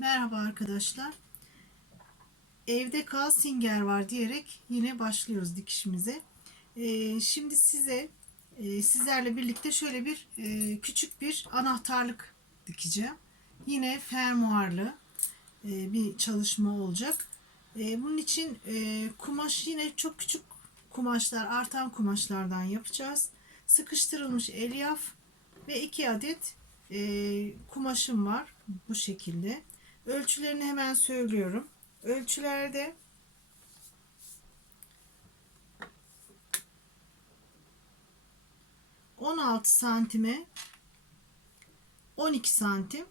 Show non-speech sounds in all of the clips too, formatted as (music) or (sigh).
Merhaba arkadaşlar. Evde kal singer var diyerek yine başlıyoruz dikişimize. Ee, şimdi size e, sizlerle birlikte şöyle bir e, küçük bir anahtarlık dikeceğim. Yine fermuarlı e, bir çalışma olacak. Bunun için kumaş yine çok küçük kumaşlar, artan kumaşlardan yapacağız. Sıkıştırılmış elyaf ve iki adet kumaşım var bu şekilde. Ölçülerini hemen söylüyorum. Ölçülerde ...16 santime... ...12 santim...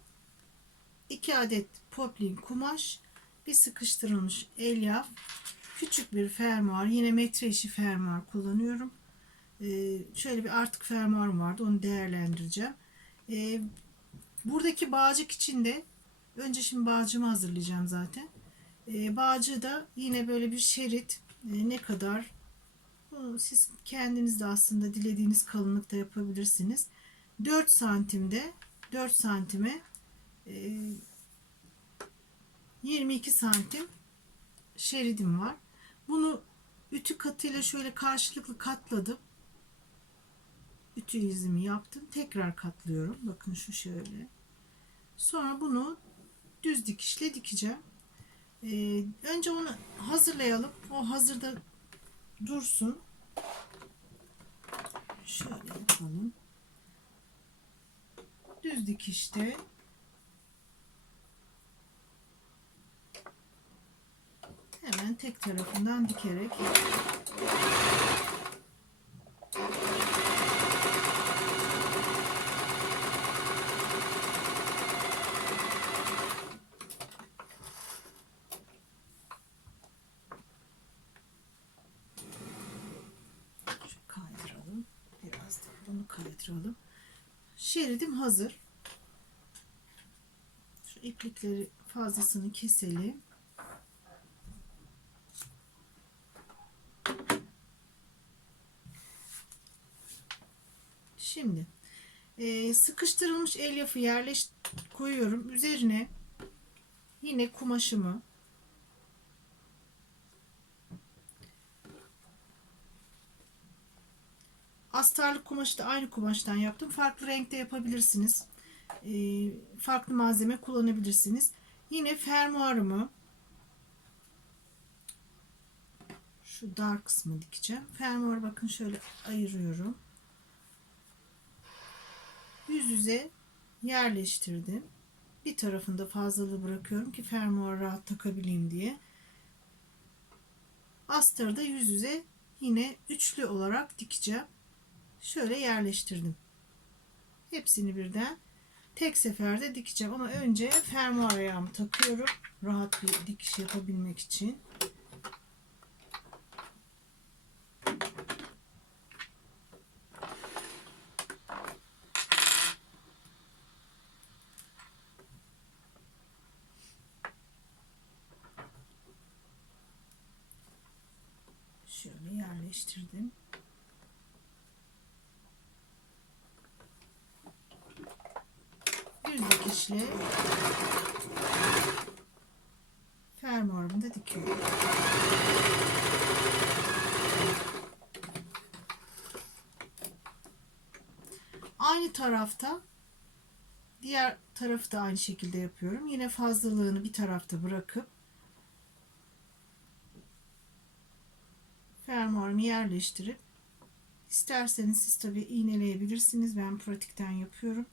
...2 adet poplin kumaş... ...bir sıkıştırılmış elyaf... ...küçük bir fermuar... ...yine metre işi fermuar kullanıyorum... Ee, ...şöyle bir artık fermuarım vardı... ...onu değerlendireceğim... Ee, ...buradaki bağcık içinde Önce şimdi bağcımı hazırlayacağım zaten. Ee, bağcı da yine böyle bir şerit e, ne kadar bunu siz kendiniz de aslında dilediğiniz kalınlıkta yapabilirsiniz. 4 santimde 4 santime e, 22 santim şeridim var. Bunu ütü katıyla şöyle karşılıklı katladım. Ütü izimi yaptım. Tekrar katlıyorum. Bakın şu şöyle. Sonra bunu düz dikişle dikeceğim. Ee, önce onu hazırlayalım. O hazırda dursun. Şöyle yapalım. Düz dikişte hemen tek tarafından dikerek kaydıralım. Biraz da bunu kaydıralım. Şeridim hazır. Şu iplikleri fazlasını keselim. Şimdi e, sıkıştırılmış elyafı yerleş koyuyorum. Üzerine yine kumaşımı Astarlık kumaşı da aynı kumaştan yaptım. Farklı renkte yapabilirsiniz. E, farklı malzeme kullanabilirsiniz. Yine fermuarımı şu dar kısmı dikeceğim. Fermuarı bakın şöyle ayırıyorum. Yüz yüze yerleştirdim. Bir tarafında fazlalığı bırakıyorum ki fermuarı rahat takabileyim diye. Astarı da yüz yüze yine üçlü olarak dikeceğim şöyle yerleştirdim. Hepsini birden tek seferde dikeceğim ama önce fermuar ayağımı takıyorum. Rahat bir dikiş yapabilmek için. Şöyle yerleştirdim. Düz dikişle fermuarımı da dikiyorum. Aynı tarafta diğer tarafı da aynı şekilde yapıyorum. Yine fazlalığını bir tarafta bırakıp fermuarımı yerleştirip isterseniz siz tabi iğneleyebilirsiniz. Ben pratikten yapıyorum.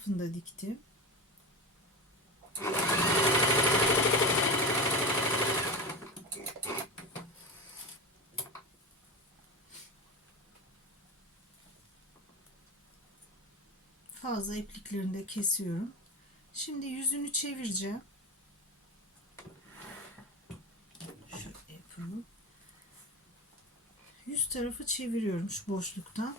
Tarafını da diktim. Fazla ipliklerini de kesiyorum. Şimdi yüzünü çevireceğim. Şöyle yapalım. Yüz tarafı çeviriyorum şu boşluktan.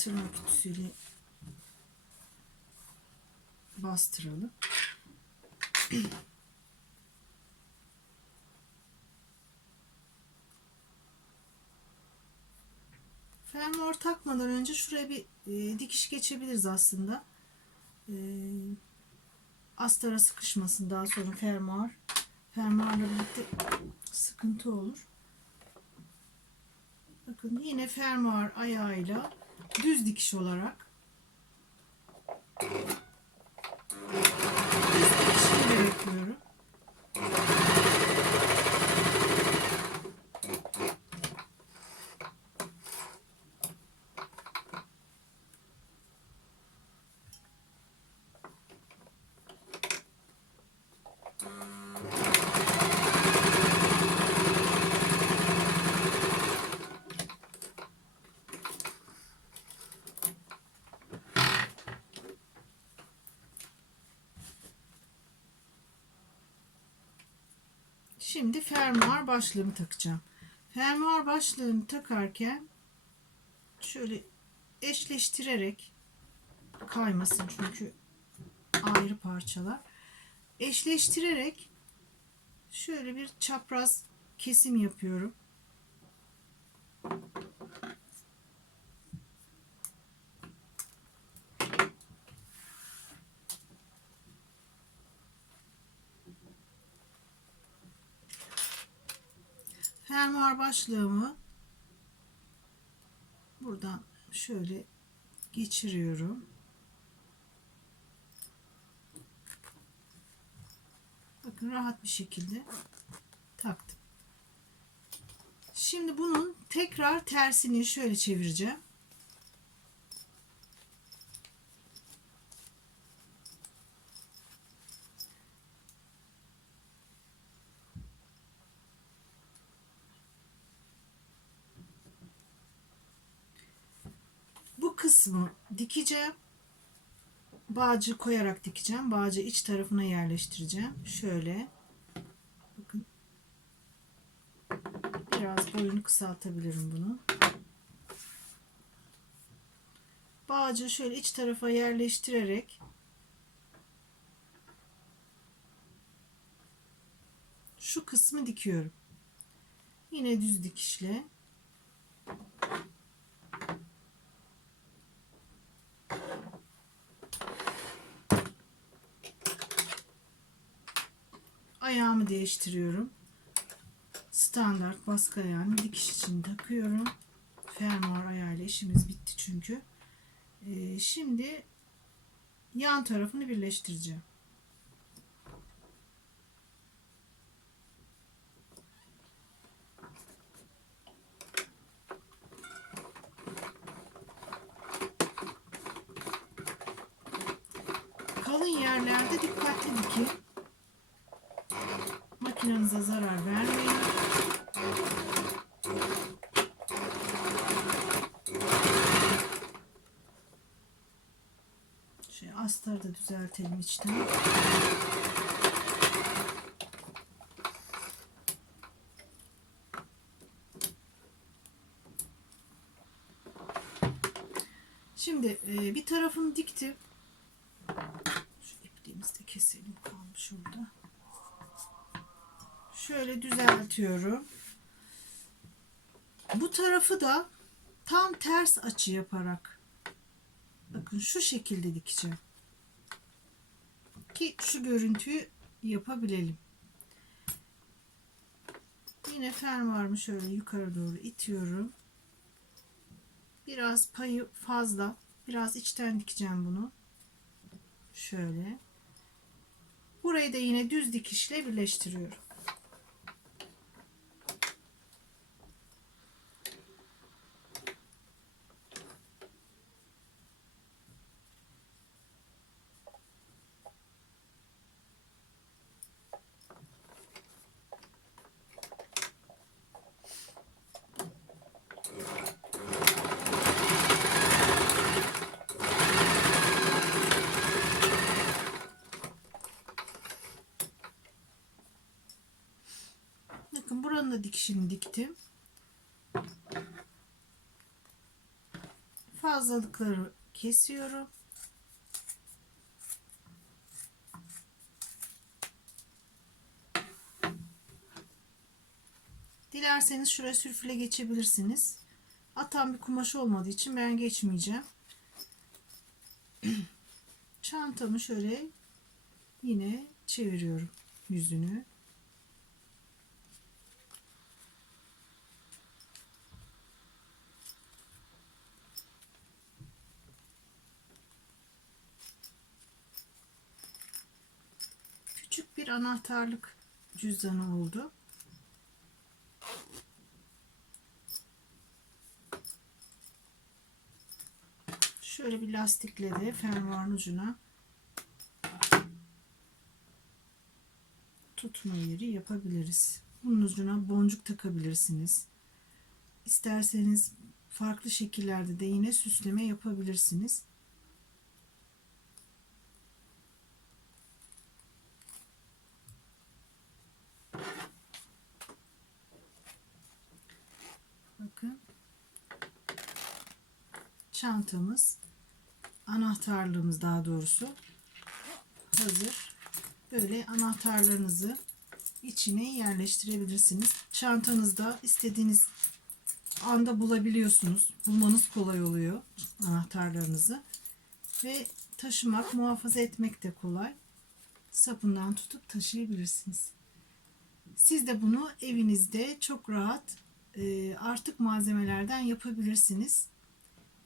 Tırnak ütüsüyle bastıralım. (clears throat) Fermuar takmadan önce şuraya bir e, dikiş geçebiliriz aslında. E, astara sıkışmasın daha sonra fermuar. Fermuarla birlikte sıkıntı olur. Bakın yine fermuar ayağıyla düz dikiş olarak düz dikişle yapıyorum. Şimdi fermuar başlığımı takacağım. Fermuar başlığını takarken şöyle eşleştirerek kaymasın çünkü ayrı parçalar. Eşleştirerek şöyle bir çapraz kesim yapıyorum. Fermuar başlığımı buradan şöyle geçiriyorum. Bakın rahat bir şekilde taktım. Şimdi bunun tekrar tersini şöyle çevireceğim. bu kısmı dikeceğim. Bağcı koyarak dikeceğim. Bağcı iç tarafına yerleştireceğim. Şöyle. Bakın. Biraz boyunu kısaltabilirim bunu. Bağcı şöyle iç tarafa yerleştirerek şu kısmı dikiyorum. Yine düz dikişle ayağımı değiştiriyorum. Standart baskı ayağını dikiş için takıyorum. Fermuar ayağıyla işimiz bitti çünkü. Ee, şimdi yan tarafını birleştireceğim. Kalın yerlerde dikkatli dikin. Makinenize zarar vermeyin. Şey astarı da düzeltelim içten. Şimdi e, bir tarafını diktim. Keselim kalmış orada. Şöyle düzeltiyorum. Bu tarafı da tam ters açı yaparak bakın şu şekilde dikeceğim. Ki şu görüntüyü yapabilelim. Yine fermuarımı şöyle yukarı doğru itiyorum. Biraz payı fazla. Biraz içten dikeceğim bunu. Şöyle. Burayı da yine düz dikişle birleştiriyorum. Bakın buranın da dikişini diktim. fazlalıkları kesiyorum. Dilerseniz şuraya sürfüle geçebilirsiniz. Atan bir kumaş olmadığı için ben geçmeyeceğim. (clears throat) Çantamı şöyle yine çeviriyorum yüzünü. Küçük bir anahtarlık cüzdanı oldu. Şöyle bir lastikle de fermuarın ucuna tutma yeri yapabiliriz. Bunun ucuna boncuk takabilirsiniz. İsterseniz farklı şekillerde de yine süsleme yapabilirsiniz. Bakın çantamız anahtarlığımız daha doğrusu hazır. Böyle anahtarlarınızı içine yerleştirebilirsiniz. Çantanızda istediğiniz anda bulabiliyorsunuz. Bulmanız kolay oluyor anahtarlarınızı. Ve taşımak, muhafaza etmek de kolay. Sapından tutup taşıyabilirsiniz. Siz de bunu evinizde çok rahat artık malzemelerden yapabilirsiniz.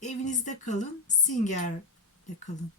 Evinizde kalın, Singer'de kalın.